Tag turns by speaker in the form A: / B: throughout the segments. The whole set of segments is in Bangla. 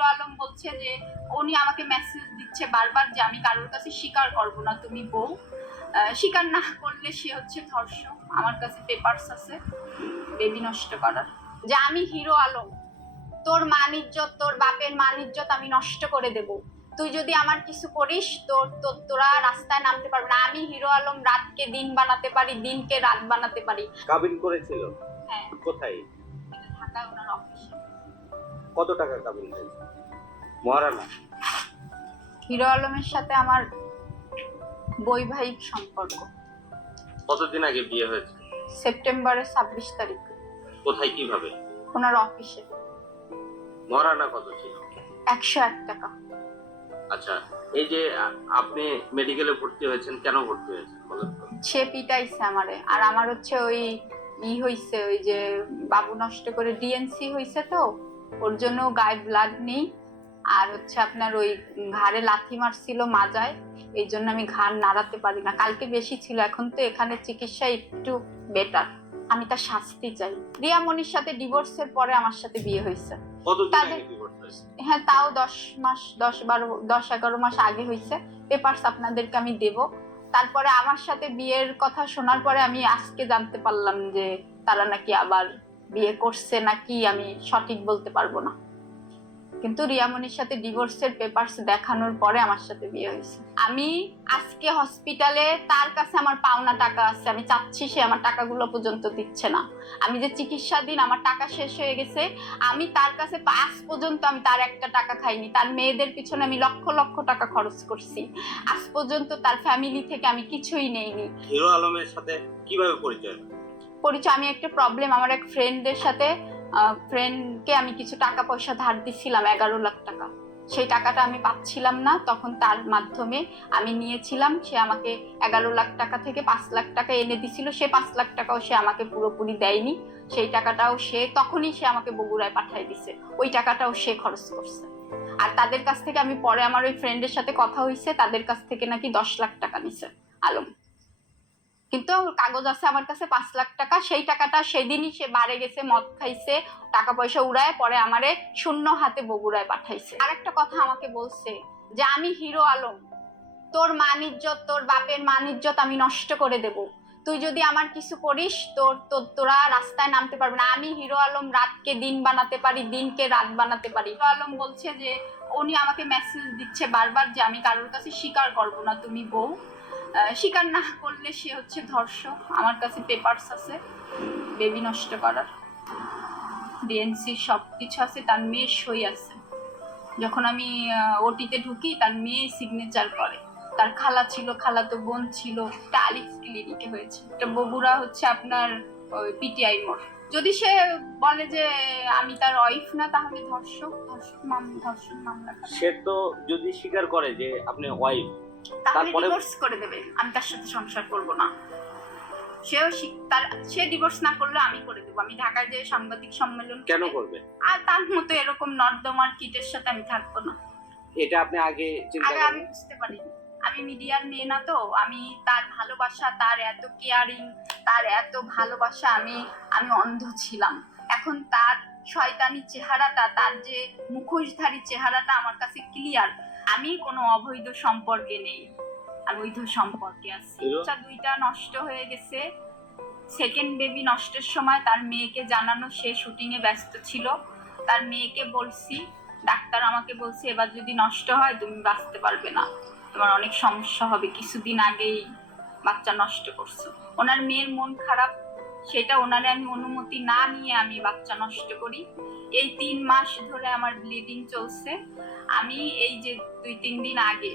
A: হিরো আলম বলছে যে উনি আমাকে মেসেজ দিচ্ছে বারবার যে আমি কারোর কাছে স্বীকার করব না তুমি বউ। স্বীকার না করলে সে হচ্ছে ধর্ষক। আমার কাছে পেপারস আছে বেবি নষ্ট করার। যে আমি হিরো আলম তোর মান ইজ্জত তোর বাপের মান ইজ্জত আমি নষ্ট করে দেব। তুই যদি আমার কিছু করিস তোর তোর তোরা রাস্তায় নামতে পারবে না। আমি হিরো আলম রাতকে দিন বানাতে পারি দিনকে রাত বানাতে পারি।
B: কাবিন করেছিল।
A: হ্যাঁ।
B: কোথায়?
A: ঢাকা ওনার অফিসে
B: কত টাকা কাবিন হয়েছে মহারানা।
A: হিরো আলমের সাথে আমার বৈবাহিক সম্পর্ক।
B: কতদিন আগে বিয়ে হয়েছে?
A: সেপ্টেম্বরের ছাব্বিশ তারিখ।
B: কোথায় কীভাবে?
A: ওনার অফিসে।
B: মহারানা কত ছিল?
A: একশো এক টাকা।
B: আচ্ছা এই যে আপনি মেডিকেলে ভর্তি হয়েছেন কেন ভর্তি হয়েছেন বলেন
A: সে পিটাইছে আমারে। আর আমার হচ্ছে ওই ই হইছে ওই যে বাবু নষ্ট করে ডিএনসি হইছে তো ওর জন্য গায়ে ব্লাড নেই। আর হচ্ছে আপনার ওই ঘাড়ে লাথি মারছিল মাজায়। এই জন্য আমি ঘাড় নাড়াতে পারি না। কালকে বেশি ছিল এখন তো এখানে চিকিৎসা একটু বেটার আমি তার শাস্তি চাই। রিয়ামণির সাথে ডিভোর্সের পরে আমার সাথে বিয়ে হয়েছে। তাদের-
B: হয়েছে?
A: হ্যাঁ তাও দশ মাস দশ বারো দশ এগারো মাস আগে হয়েছে। পেপারস আপনাদেরকে আমি দেব। তারপরে আমার সাথে বিয়ের কথা শোনার পরে আমি আজকে জানতে পারলাম যে তারা নাকি আবার বিয়ে করছে নাকি আমি সঠিক বলতে পারব না। কিন্তু রিয়ামনির সাথে ডিভোর্সের পেপারস দেখানোর পরে আমার সাথে বিয়ে হয়েছে। আমি আজকে হসপিটালে তার কাছে আমার পাওনা টাকা আছে আমি চাচ্ছি সে আমার টাকাগুলো পর্যন্ত দিচ্ছে না। আমি যে চিকিৎসাধীন আমার টাকা শেষ হয়ে গেছে আমি তার কাছে আজ পর্যন্ত আমি তার একটা টাকা খাইনি। তার মেয়েদের পিছনে আমি লক্ষ লক্ষ টাকা খরচ করছি। আজ পর্যন্ত তার ফ্যামিলি থেকে আমি কিছুই নেইনি।
B: হিরো আলমের সাথে কীভাবে পরিচয়?
A: পরিচয় আমি একটা প্রবলেম আমার এক ফ্রেন্ডের সাথে ফ্রেন্ডকে আমি কিছু টাকা পয়সা ধার দিছিলাম, এগারো লাখ টাকা। সেই টাকাটা আমি পাচ্ছিলাম না, তখন তার মাধ্যমে আমি নিয়েছিলাম। সে আমাকে এগারো লাখ টাকা থেকে পাঁচ লাখ টাকা এনে দিছিল। সে পাঁচ লাখ টাকাও সে আমাকে পুরোপুরি দেয়নি। সেই টাকাটাও সে, তখনই সে আমাকে বগুড়ায় পাঠিয়ে দিছে। ওই টাকাটাও সে খরচ করছে। আর তাদের কাছ থেকে আমি পরে আমার ওই ফ্রেন্ডের সাথে কথা হয়েছে তাদের কাছ থেকে নাকি দশ লাখ টাকা নিছে, আলম। কিন্তু কাগজ আছে আমার কাছে, পাঁচ লাখ টাকা। সেই টাকাটা সেদিনই সে বাড়ে গেছে, মদ খাইছে, টাকা পয়সা উড়ায়, পরে আমারে শূন্য হাতে বগুড়ায় পাঠাইছে। আর একটা কথা আমাকে বলছে যে, আমি হিরো আলম। তোর মান ইজ্জত, তোর বাপের মান ইজ্জত আমি নষ্ট করে দেব। তুই যদি আমার কিছু করিস, তোর তোর, তোরা রাস্তায় নামতে পারবে না। আমি হিরো আলম, রাতকে দিন বানাতে পারি, দিনকে রাত বানাতে পারি। হিরো আলম বলছে যে, উনি আমাকে মেসেজ দিচ্ছে বারবার যে, আমি কারোর কাছে স্বীকার করব না, তুমি বউ। স্বীকার না করলে সে হচ্ছে ধর্ষক। আমার কাছে পেপারস আছে বেবি নষ্ট করার। ডিএনসি সব কিছু আছে, তার মেয়ের সই আছে। যখন আমি ওটিতে ঢুকি, তার মেয়ে সিগনেচার করে। তার খালা ছিল, খালা তো বোন ছিল এটা ক্লিনিকে হয়েছে। এটা বগুড়া হচ্ছে আপনার, ওই পিটিআই মোড়। যদি সে বলে যে আমি তার ওয়াইফ না, তাহলে ধর্ষক ধর্ষক মাম ধর্ষণ মামলা
B: সে তো যদি স্বীকার করে যে আপনি ওয়াইফ
A: তাহলে ডিভোর্স করে দেবে। আমি তার সাথে সংসার করব না। সেও তার সে ডিভোর্স না করলে আমি করে দেবো। আমি ঢাকায় যে সাংবাদিক সম্মেলন
B: কেন করবে?
A: আর তার মতো এরকম নর্দমার কিটের সাথে আমি থাকব না।
B: এটা আপনি আগে চিন্তা
A: আগে আমি বুঝতে পারিনি আমি মিডিয়ার মেয়ে না তো। আমি তার ভালোবাসা তার এত কেয়ারিং তার এত ভালোবাসা আমি আমি অন্ধ ছিলাম। এখন তার শয়তানি চেহারাটা তার যে মুখোশধারী চেহারাটা আমার কাছে ক্লিয়ার আমি কোনো অবৈধ সম্পর্কে নেই। বৈধ সম্পর্কে আছি। দুইটা নষ্ট হয়ে গেছে। সেকেন্ড বেবি নষ্টের সময় তার মেয়েকে জানানো সে শুটিং এ ব্যস্ত ছিল। তার মেয়েকে বলছি ডাক্তার আমাকে বলছে এবার যদি নষ্ট হয় তুমি বাঁচতে পারবে না। তোমার অনেক সমস্যা হবে। কিছুদিন আগেই বাচ্চা নষ্ট করছ। ওনার মেয়ের মন খারাপ। সেটা ওনারে আমি অনুমতি না নিয়ে আমি বাচ্চা নষ্ট করি। এই তিন মাস ধরে আমার ব্লিডিং চলছে। আমি এই যে দুই, তিন দিন আগে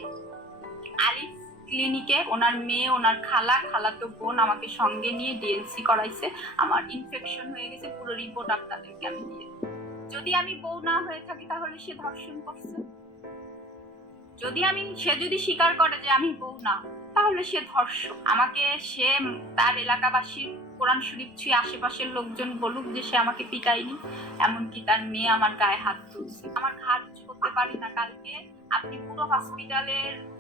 A: আলিফ ক্লিনিকে ওনার মেয়ে, ওনার খালা, খালাতো বোন আমাকে সঙ্গে নিয়ে ডিএনসি করাইছে। আমার ইনফেকশন হয়ে গেছে, পুরো রিপোর্ট আপনাদেরকে আমি দিয়ে যদি আমি বউ না হয়ে থাকি, তাহলে সে ধর্ষণ করছে। যদি আমি, সে যদি স্বীকার করে যে আমি বউ না, তাহলে সে ধর্ষক। আমাকে সে তার এলাকাবাসীর কোরআন শরীফ ছুঁয়ে আশেপাশের লোকজন বলুক যে সে আমাকে পিটায়নি, এমনকি তার মেয়ে আমার গায়ে হাত তুলছে। আমার ঘাট পারি না কালকে। আপনি পুরো হসপিটালের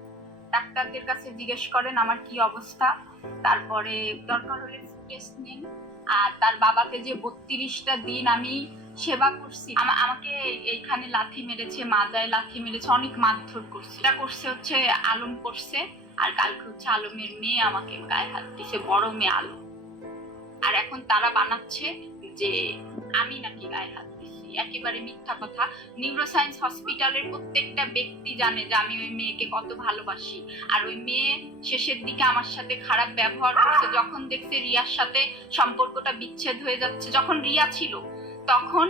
A: ডাক্তারদের কাছে জিজ্ঞেস করেন, আমার কি অবস্থা? তারপরে দরকার হলে টেস্ট নিন। আর তার বাবাকে যে বত্রিশটা দিন আমি সেবা করছি আমাকে এই- এইখানে লাথি মেরেছে, মাজায় লাথি মেরেছে, অনেক মারধর করছে। এটা করছে হচ্ছে আলম করছে, আর কালকে হচ্ছে আলমের মেয়ে আমাকে গায়ে হাত দিছে বড় মেয়ে আলম। আর এখন তারা বানাচ্ছে যে আমি নাকি গায়ে হাত একেবারে মিথ্যা কথা। নিউরোসায়েন্স হসপিটালের প্রত্যেকটা ব্যক্তি জানে যে আমি ওই মেয়েকে কত ভালোবাসি। আর ওই মেয়ে শেষের দিকে আমার সাথে খারাপ ব্যবহার করছে। যখন দেখছে রিয়ার সাথে সম্পর্কটা বিচ্ছেদ হয়ে যাচ্ছে, যখন রিয়া ছিল, তখন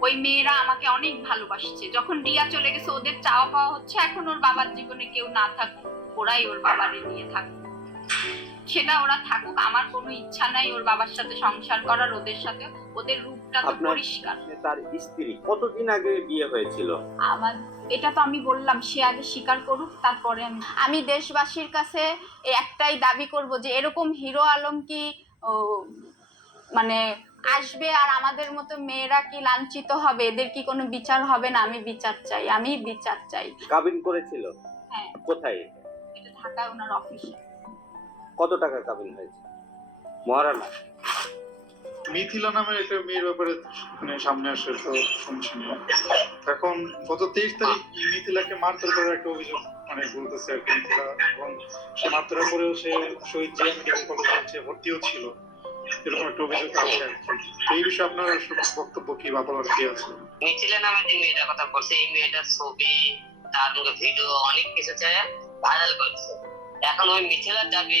A: ওই মেয়েরা আমাকে অনেক ভালোবাসছে। যখন রিয়া চলে গেছে, ওদের চাওয়া পাওয়া হচ্ছে, এখন ওর বাবার জীবনে কেউ না থাকুক। ওরাই ওর বাবারে নিয়ে থাকুক। সেটা ওরা থাকুক, আমার কোনো ইচ্ছা নাই ওর বাবার সাথে সংসার করার, ওদের সাথে, ওদের রূপটা তো
B: আপনার-
A: পরিষ্কার।
B: তার স্ত্রী কতদিন আগে বিয়ে হয়েছিল?
A: আমার এটা তো আমি বললাম সে আগে স্বীকার করুক তারপরে আমি। আমি দেশবাসীর কাছে একটাই দাবি করব যে এরকম হিরো আলম কি মানে আসবে আর আমাদের মতো মেয়েরা কি লাঞ্ছিত হবে? এদের কি কোনো বিচার হবে না? আমি বিচার চাই আমি বিচার চাই।
B: কাবিন করেছিল?
A: হ্যাঁ।
B: কোথায়?
A: এটা ঢাকায় ওনার অফিসে।
B: কত টাকা কাবিন হয়েছে? মহারানা?
C: মিথিলা নামের একটা মেয়ের ব্যাপারে মানে সামনে আসে তো শুনছি। এখন গত তেইশ তারিখ মিথিলাকে মারধর করার একটা অভিযোগ মানে বলতেছে আর কি মিথিলা, এবং সে মারধরের পরেও সে শহীদ জিয়া মেডিকেল কলেজে ভর্তিও ছিল। এরকম একটা অভিযোগ আছে আর কি। এই বিষয়ে আপনার বক্তব্য কি বা বলার কি আছে?
D: মিছিলে নামে যে মেয়েটার কথা বলছে, এই মেয়েটার ছবি, তার ভিডিও অনেক কিছু ভাইরাল করছে। এখন ওই মিথিলার যাবে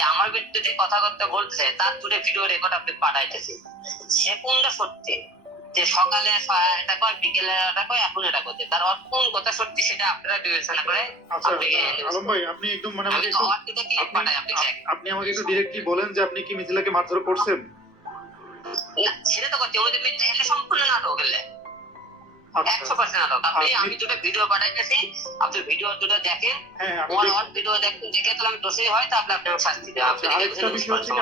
D: যে আমার বিরুদ্ধে যে কথা করতে বলছে তার দুটো ভিডিও রেকর্ড আপনি পাঠাইতেছে সে কোনটা সত্যি? যে সকালে এটা কয় বিকেলে এটা কয় এখন এটা করছে তার অর্থ কোন কথা সত্যি সেটা আপনারা বিবেচনা করে
C: আচ্ছা ভাই আপনি একদম মানে আমাকে আপনি আমাকে একটু ডিরেক্টলি বলেন যে আপনি কি মিথিলাকে মারধর করছেন?
D: না, সেটা তো করছে ওদের এটা সম্পূর্ণ নাটক
C: আচ্ছা
D: একশো পার্সেন্ট নাটক আপনি আমি দুটো ভিডিও পাঠাইতেছি আপনি ভিডিও দুটো দেখেন
C: হ্যাঁ
D: ওয়ান ওয়ান ভিডিও দেখেন দেখে তাহলে আমি দোষী হয় তাহলে আপনি আমাকে শাস্তি দেবেন
C: আচ্ছা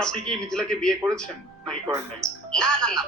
C: আপনি কি মিথিলাকে বিয়ে করেছেন নাকি করেন নাই
D: না না না